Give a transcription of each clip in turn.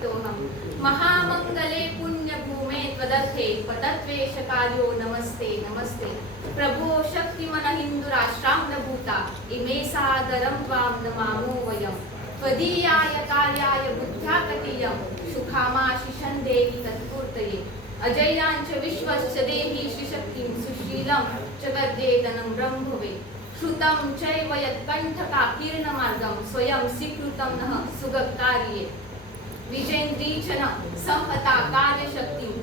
समर्पितोऽहं महामंगले पुण्यभूमे त्वदर्थे पदत्वेशकार्यो नमस्ते नमस्ते। प्रभो शक्तिमन हिंदुराष्ट्रां न भूता इमे सादरं त्वां नमामो वयं। त्वदीयाय कार्याय बुद्ध्या कटीयं सुखामाशिषं देहि तत्पूर्तये। अजय्यांच विश्वस्य देहि श्रीशक्तिं सुशीलं जगद्वेदनं ब्रह्मवे। श्रुतं चैव यत्कण्ठकाकीर्णमार्गं स्वयं स्वीकृतं नः सुगत्कार्ये। विजेन्द्री च न संहता कार्यशक्तिं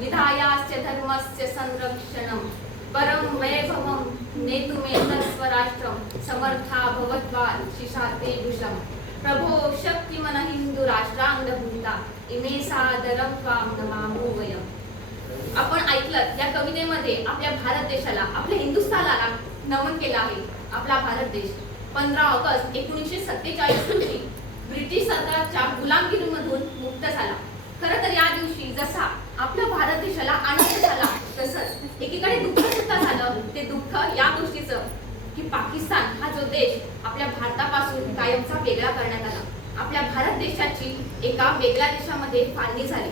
विधायास्य धर्मस्य संरक्षणं। परं वैभवं नेतुमेतत्स्वराष्ट्रं समर्था भवत्वात् शिशाते दुषं। प्रभो शक्तिमन हिंदुराष्ट्रांगभूता इमे सादरं त्वां नमामो वयम्। आपण ऐकलं या कवितेमध्ये आपल्या भारत देशाला, आपल्या हिंदुस्थानाला नमन केलं आहे। आपला भारत देश 15 ऑगस्ट 1947 रोजी ब्रिटिश सरकारच्या गुलामगिरीमधून मुक्त झाला। खरं तर या दिवशी जसा आपल्या भारत देशाला आनंद झाला तसंच एकीकडे दुःख सुद्धा झालं। ते दुःख या गोष्टीचं की पाकिस्तान हा जो देश आपल्या भारतापासून कायमचा वेगळा करण्यात आला। आपल्या भारत देशाची एका वेगळ्या देशामध्ये फाळणी झाली।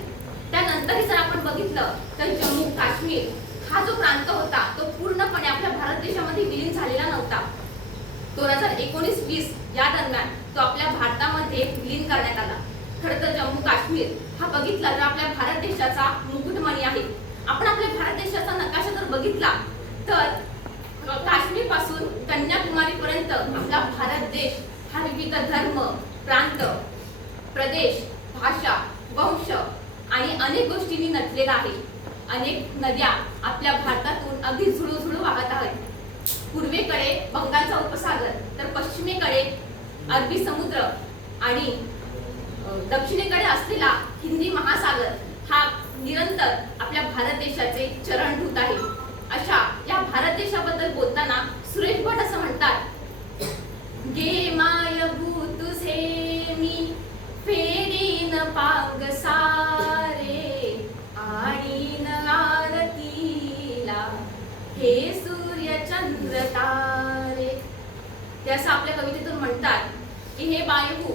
त्यानंतरही जर आपण बघितलं तर जम्मू काश्मीर हा जो प्रांत होता तो पूर्णपणे आपल्या भारत देशामध्ये विलीन झालेला नव्हता। 2019-20 या दरम्यान तो आपल्या भारतामध्ये विलीन करण्यात आला। खरं तर जम्मू काश्मीर हा बघितला तर आपल्या भारत देशाचा मुकुटमणी आहे। आपण आपल्या भारत देशाचा नकाशा जर बघितला तर काश्मीर पासून कन्याकुमारी पर्यंत आपला भारत देश हा विविध धर्म, प्रांत, प्रदेश, भाषा, वंश आणि अनेक गोष्टींनी नटलेला आहे। अनेक नद्या आपल्या भारतातून अगदी झुळूझुळू वाहत आहेत। पूर्वेकडे बंगालचा उपसागर तर पश्चिमेकडे अरबी समुद्र आणि दक्षिणेकडे असलेला हिंदी महासागर हा निरंतर आपल्या भारत देशाचे चरण धुत आहे। अशा या भारत देशाबद्दल बोलताना सुरेश भट असं म्हणतात, गे माय तुझे मी फेरीन पांग सारे आणीन आरतीला हे सूर्य चंद्र तारे। ते असं आपल्या कवितेतून म्हणतात की हे बायू,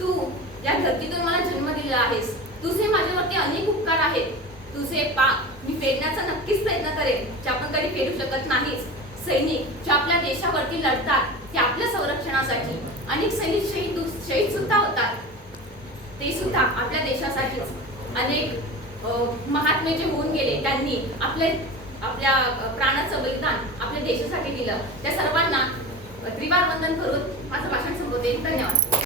तू या धरतीतून मला जन्म दिला आहेस। तुझे माझ्यावरती अनेक उपकार आहेत। तुझे पांग मी फेडण्याचा नक्कीच प्रयत्न करेन, जे आपण कधी फेडू शकत नाहीच। सैनिक जे आपल्या देशावरती लढतात ते आपल्या संरक्षणासाठी, अनेक सैनिक शहीद सुद्धा होतात, ते सुद्धा आपल्या देशासाठीच। अनेक महात्मे जे होऊन गेले त्यांनी आपल्या प्राणाचं बलिदान आपल्या देशासाठी दिलं। त्या सर्वांना त्रिवार वंदन करून माझं भाषण संपवते। धन्यवाद।